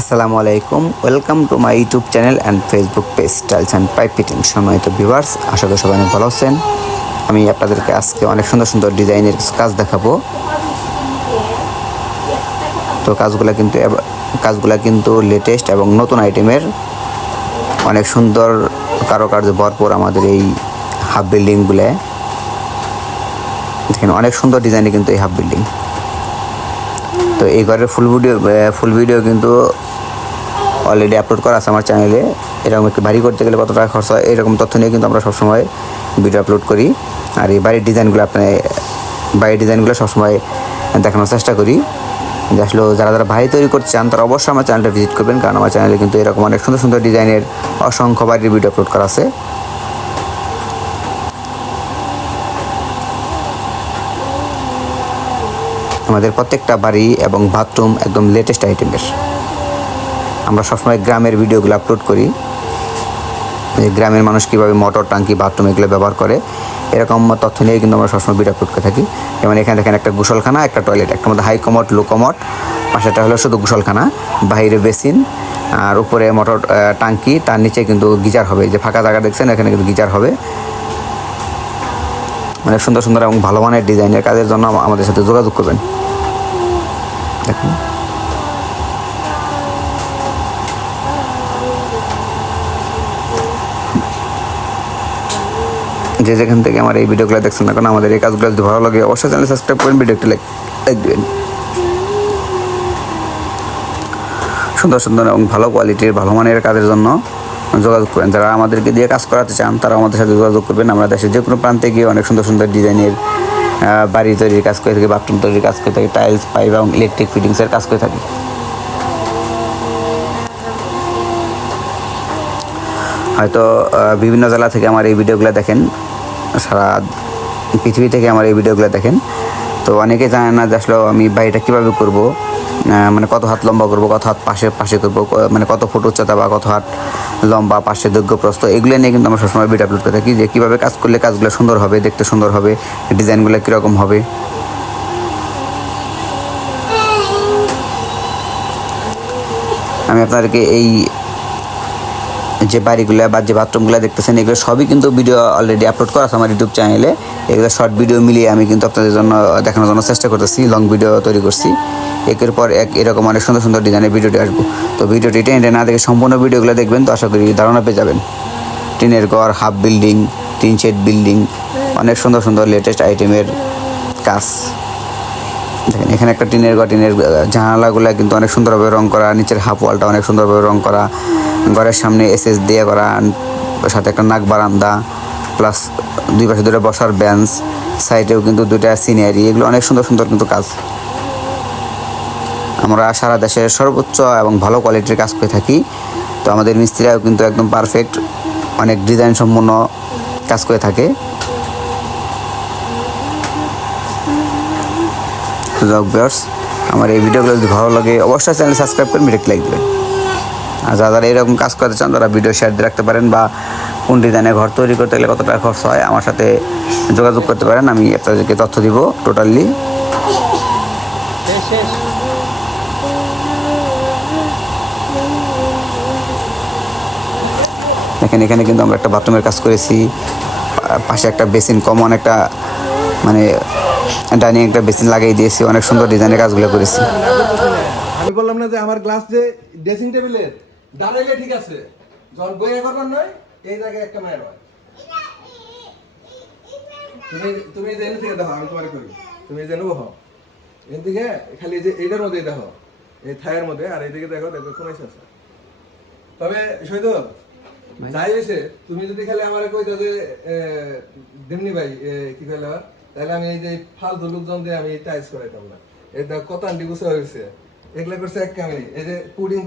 আসসালামু আলাইকুম, welcome to my YouTube channel and Facebook page styles and pipe fitting. সম্মানিত viewers, আশা করি সবাই অনেক ভালো আছেন। আমি আপনাদেরকে আজকে অনেক সুন্দর সুন্দর ডিজাইনের কাজ দেখাবো। তো কাজগুলো কিন্তু কাজগুলো কিন্তু লেটেস্ট এবং নতুন আইটেমের অনেক সুন্দর কারুকার্য ভরপুর আমাদের এই হাফ বিল্ডিংগুলো দেখেন, অনেক সুন্দর ডিজাইনে কিন্তু এই হাফ বিল্ডিং তো এই ঘরের ফুল ভিডিও ফুল ভিডিও কিন্তু অলরেডি আপলোড করা আছে আমার চ্যানেলে এরকম একটু বাড়ি করতে গেলে কত টাকা খরচ হয়, এরকম তথ্য নিয়ে কিন্তু আমরা সবসময় ভিডিও আপলোড করি। আর এই বাড়ির ডিজাইনগুলো আপনার, বাড়ির ডিজাইনগুলো সবসময় দেখানোর চেষ্টা করি। আসলে যারা যারা বাড়ি তৈরি করতে চান, তারা অবশ্যই আমার চ্যানেলটা ভিজিট করবেন। কারণ আমার চ্যানেলে কিন্তু এরকম অনেক সুন্দর সুন্দর ডিজাইনের অসংখ্য বাড়ির ভিডিও আপলোড করা আছে। আমাদের প্রত্যেকটা বাড়ি এবং বাথরুম একদম লেটেস্ট আইটেমের আমরা সবসময় গ্রামের ভিডিওগুলো আপলোড করি। যে গ্রামের মানুষ কীভাবে মোটর টাঙ্কি বাথরুম এগুলো ব্যবহার করে, এরকম তথ্য নিয়ে কিন্তু আমরা সবসময় ভিডিও আপলোড করে থাকি। যেমন এখানে দেখেন একটা গোসলখানা, একটা টয়লেট একটা মধ্যে হাই কমট লো কমট পাশেটা হলো শুধু গোসলখানা, বাইরে বেসিন আর উপরে মোটর টাঙ্কি তার নিচে কিন্তু গিজার হবে। যে ফাঁকা জায়গা দেখছেন, এখানে কিন্তু গিজার হবে। মানে সুন্দর সুন্দর এবং ভালো মানের ডিজাইনের কাজের জন্য আমাদের সাথে যোগাযোগ করবেন। দেখুন। যে যেখান থেকে আমার এই ভিডিওগুলো দেখছেন না কেন, আমাদের এই কাজগুলো যদি ভালো লাগে, অবশ্যই চ্যানেল সাবস্ক্রাইব করেন ভিডিওটি লাইক লাইক দেবেন। সুন্দর সুন্দর এবং ভালো কোয়ালিটির ভালো মানের কাজের জন্য যোগাযোগ করেন। যারা আমাদেরকে দিয়ে কাজ করাতে চান, তারা আমাদের সাথে যোগাযোগ করবেন। আমরা দেশের যে কোনো প্রান্তে গিয়ে অনেক সুন্দর সুন্দর ডিজাইনের বাড়ি তৈরির কাজ করে থাকি, বাথরুম তৈরির কাজ করে থাকি টাইলস পাইপ এবং ইলেকট্রিক ফিটিংসের কাজ করে থাকি। হয়তো বিভিন্ন জেলা থেকে আমার এই ভিডিওগুলো দেখেন, সারা পৃথিবী থেকে আমার এই ভিডিওগুলো দেখেন। তো অনেকে জানে না যে আসলে আমি বাড়িটা কীভাবে করব মানে কত হাত লম্বা করব, কত হাত পাশে পাশে করব মানে কত ফুট উচ্চতা বা কত হাত লম্বা, পাশে দৈর্ঘ্য, প্রস্থ, এগুলো নিয়ে কিন্তু আমরা সবসময় ভিডিও আপলোড করে থাকি যে কীভাবে কাজ করলে কাজগুলো সুন্দর হবে, দেখতে সুন্দর হবে, ডিজাইনগুলো কীরকম হবে। আমি আপনাদেরকে এই যে বাড়িগুলো বা যে বাথরুমগুলো দেখতেছেন, এগুলো সবই কিন্তু ভিডিও অলরেডি আপলোড করা আছে আমার ইউটিউব চ্যানেলে এগুলো শর্ট ভিডিও মিলিয়ে আমি কিন্তু আপনাদের জন্য দেখানোর জন্য চেষ্টা করতেছি লং ভিডিও তৈরি করছি। একের পর এক এরকম অনেক সুন্দর সুন্দর ডিজাইনের ভিডিওটি আসব। তো ভিডিওটি টেনে না দেখে সম্পূর্ণ ভিডিওগুলো দেখবেন, তো আশা করি ধারণা পেয়ে যাবেন। টিনের ঘর half building tin shed building অনেক সুন্দর সুন্দর লেটেস্ট আইটেমের কাজ। দেখেন, এখানে একটা টিনের ঘর, টিনের জানালাগুলো কিন্তু অনেক সুন্দরভাবে রং করা, নিচের হাফ ওয়ালটা অনেক সুন্দরভাবে রং করা। ঘরের সামনে এসএস দিয়ে করা, সাথে একটা নাক বারান্দা প্লাস দুই পাশে দুটো বসার বেঞ্চ সাইডেও কিন্তু দুইটা সিনারি এগুলো অনেক সুন্দর সুন্দর কিন্তু কাজ। আমরা সারা দেশের সর্বোচ্চ এবং ভালো কোয়ালিটির কাজ করে থাকি। তো আমাদের মিস্ত্রিরাও কিন্তু একদম পারফেক্ট অনেক ডিজাইন সম্পন্ন কাজ করে থাকে। আমার এই ভিডিওগুলো যদি ভালো লাগে, অবশ্যই চ্যানেল সাবস্ক্রাইব করে ভিডিও লাইক দেবেন। যারা যারা এরকম কাজ করতে চান, তারা ভিডিও শেয়ার দিয়ে রাখতে পারেন বা কোন ডিজাইনে ঘর তৈরি করতে গেলে কত টাকা খরচ হয়, আমার সাথে যোগাযোগ করতে পারেন। আমি আপনাদেরকে তথ্য দিব টোটালি দেখেন, এখানে কিন্তু আমরা একটা বাথরুমের কাজ করেছি। পাশে একটা বেসিন কমন একটা মানে ডাইনিং একটা বেসিন লাগিয়ে দিয়েছি। অনেক সুন্দর ডিজাইনের কাজগুলো করেছি। আমি বললাম না যে আমার গ্লাস যে ড্রেসিং টেবিলের দাঁড়াইলে ঠিক আছে। যখন বইয়া করবার নয় এই জায়গায় একটা মায়ের হয়। তুমি তুমি এনে থেকে দেখো আমি তোমার করি তুমি হও। এর দিকে খালি যে এইটার মধ্যে দেখো এই থায়ের মধ্যে আর এইদিকে দেখো দেখো কমাইছে আছে। তবে সৈদ যাই হয়েছে তুমি যদি খালি আমার কইতো যে দিমনি ভাই কি কইলে? তাহলে আমি এই যে ফালতু লোকজন দিয়ে আমি টাইস করাইতাম না। দেখ কত আন্টি গুছা হয়েছে। এগুলা করছে এক কামি এই যে পুডিং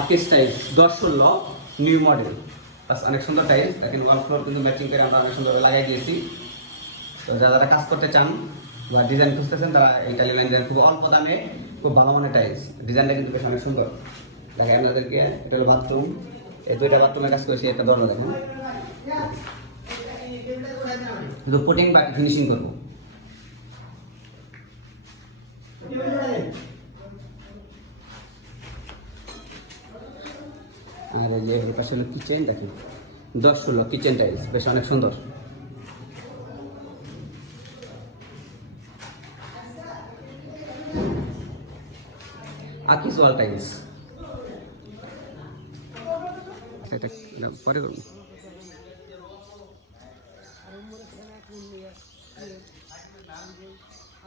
আকিস টাইলস দশ ষোলো নিউ মডেল অনেক সুন্দর টাইলস দেখেন ওয়াল ফ্লোর কিন্তু ম্যাচিং করে আমরা অনেক সুন্দর লাগাই দিয়েছি। তো যারা কাজ করতে চান বা ডিজাইন খুঁজতেছেন, তারা এই টাইলি দেন। খুব অল্প দামে, খুব ভালো মানের টাইলস ডিজাইনটা কিন্তু বেশ অনেক সুন্দর। দেখেন আপনাদেরকে, এটা হলো বাথরুম এই দুইটা বাথরুমে কাজ করেছি, একটা দরজা দেখুন। শুধু পুটিং বাকি ফিনিশিং করব। আর যে পাশে হলো কিচেন দেখুন। দশ ষোলো কিচেন টাইলস বেশ অনেক সুন্দর। আকিস ওয়াল টাইলস এটা পরে করুন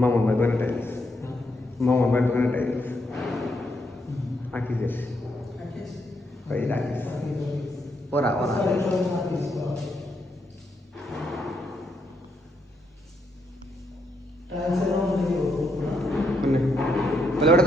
মামা ভাই বানা টাইলস মামা ভাই বানা টাইলস আকিজের ওই রাখিস ওরা ওরা কোনে বলে ওটা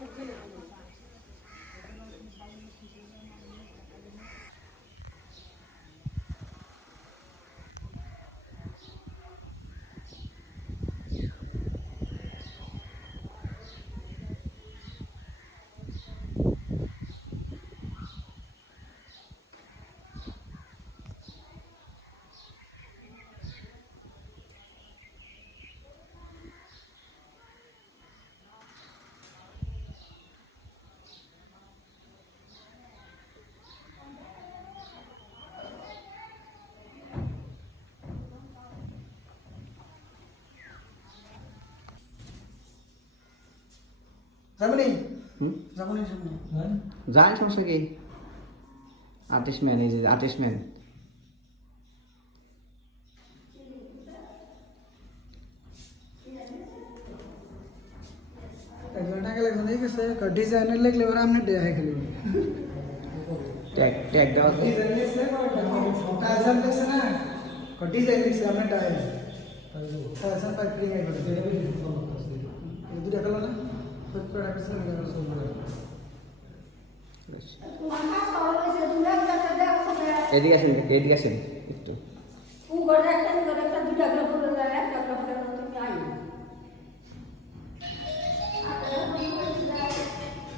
to do. যাবে নেই যাব নেই সামনে যান সমস্যা কি আর্টিস্ট ম্যান এই যে আর্টিস্ট ম্যান একজন টাকা লাগবে দেখে গেছে ডিজাইনের লাগলে ওরা আপনি দেখাই খেলি ট্যাগ ট্যাগ দেওয়া আছে। ডিজাইন লিখছে টাইজার লিখছে না ডিজাইন লিখছে আপনার টাইজ টাইজার পাইপ ক্লিন আই করে দুটা কালো না প্রোডাক্ট আছে এদিকে আসেন এদিকে আসেন একটু।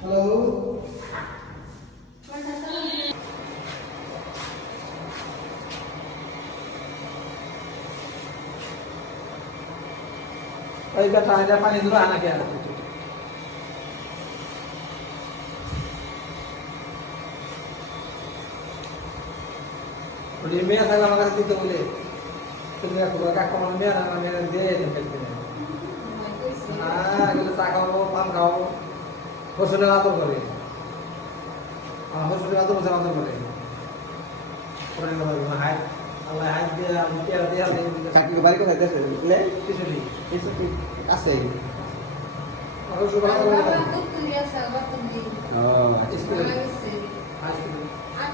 হ্যালো এটা পানি দিল আনাকে। ওই মেয়ে থাকলে আমার কাছে দিতে বলে তুমি কাকা আমার মেয়ে না মেয়ে দিয়ে যেতেন ফেলতে হ্যাঁ চা খাওয়াবো পান খাওয়াবো হোসেনের আদর করে। আমার হোসেনের আদর হোসেন আদর করে। হাই আল্লাহ হাই দিয়ে আমি দিয়ে দিয়ে কাকি বাড়ি কোথায় দেখে বুঝলে কিছু নেই কিছু আছে আমার ও স্কুলে।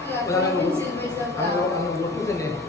হাই স্কুলে আমরা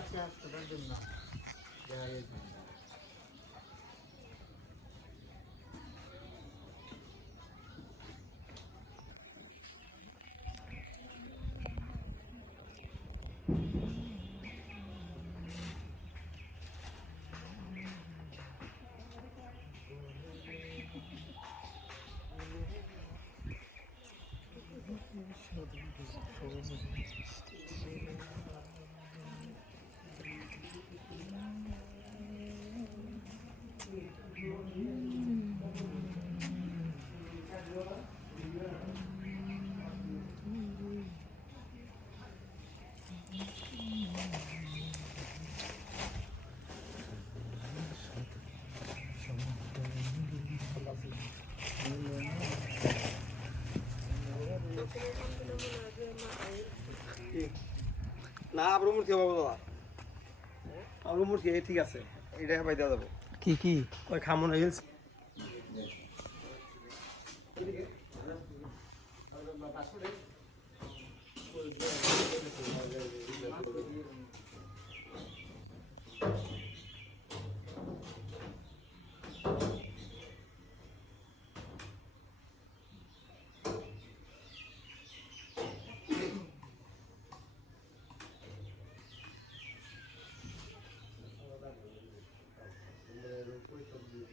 আমরা ভোট দিতে নেই না আপনার মূর্তি পাবো দাদা আপনার মূর্তি ঠিক আছে। এটা পাই দেওয়া যাবে। কি কি? ওই খামন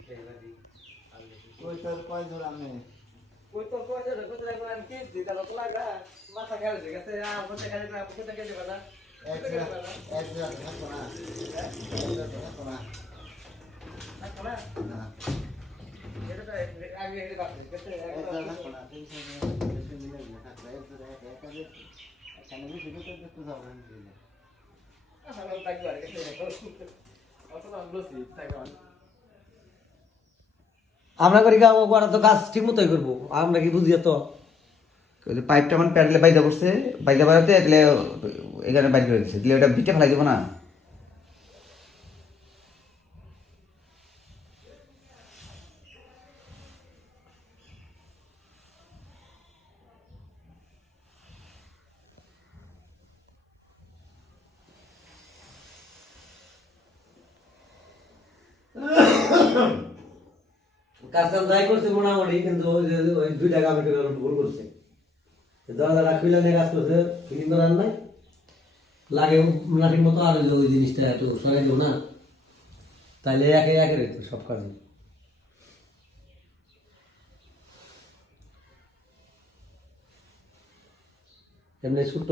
হয়ে গেছে ওই তো কই যাবে কত লাগবে আমি কি দিতে লোক লাগা মাথা খেলে ঠিক আছে আর বলতে খেলে না বলতে খেলে না। আগে হেঁটে পাচ্ছি ঠিক আছে অত না বলছি তাই আমরা করি গা করা তো কাজ ঠিক মতোই করব। আমরা কি বুঝি তো পাইপটা মানে প্যাডলে বাইদা বসছে বাইদা বাড়াতে এখানে বাইর করে দিচ্ছে দিলে ওটা বিটে ফেলাই দেবো না। যাই করছে মোটামুটি, কিন্তু ওই দুই টাকা আমি ভুল করছে। নিয়ে কাজ করছে ফিটিং করার নাই। লাগে লাঠির মতো আর ওই জিনিসটা একটু সরাই দেবো না। তাহলে একে একে রেখে সব কাজে এমনি ছোট্ট